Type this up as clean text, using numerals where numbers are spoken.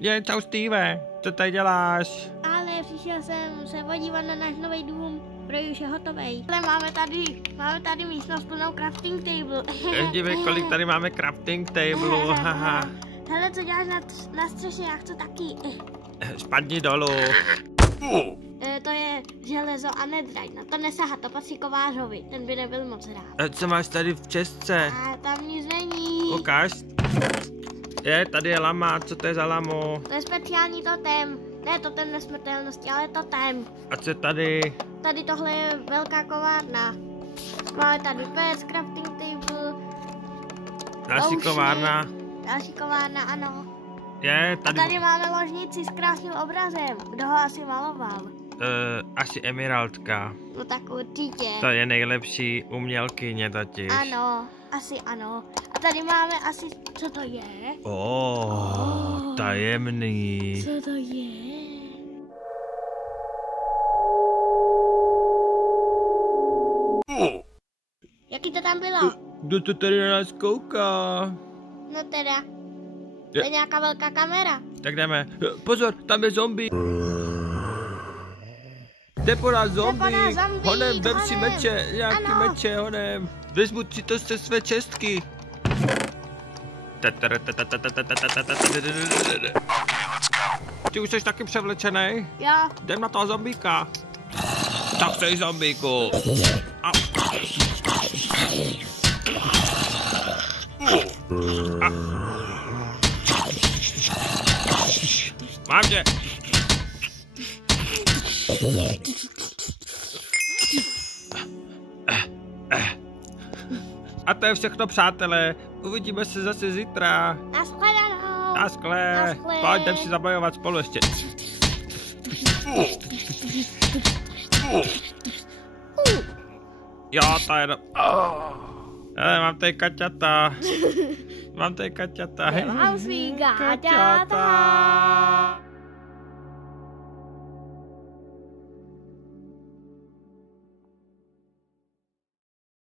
Je, čau Steve, co tady děláš? Ale přišel jsem se podívat na náš nový dům, protože už je hotovej. Ale máme tady místnost plnou crafting table. Dívej, kolik tady máme crafting table, haha. Hele, co děláš na střeše, já chci taky. Spadni dolů. To je železo a nedrať, na to nesahat, to patří kovářovi, ten by nebyl moc rád. Co máš tady v čestce? A tam nic není. Ukáž. Je, tady je lama, co to je za lamu? To je speciální totem, ne totem nesmrtelnosti, ale totem. A co tady? Tady tohle je velká kovárna. Máme tady pec, crafting table. Další kovárna. Další kovárna, ano. Je, tady... A tady máme ložnici s krásným obrazem. Kdo ho asi maloval? Asi Emeraldka. No tak určitě. To je nejlepší umělkyně totiž. Ano, asi ano. A tady máme asi, co to je? Tajemný. Co to je? Jaký to tam bylo? Kdo to tady na nás kouká? No teda. To je nějaká velká kamera. Tak jdeme. Pozor, tam je zombie. Jde po nás zombie. Honem, vem si meče, nějaký meče, honem. Vezmu si to se své čestky. Ty už jsi taky převlečený? Jo. Jdem na toho zombíka. Tak jsi zombíku. Mám tě. A to je všechno, přátelé. Uvidíme se zase zítra. Naschledanou. Naschle. Pojď, jdem si zabojovat spolu ještě. Jo, to je mám tady kaťata. Mám tady kaťata. Mám svý kaťata.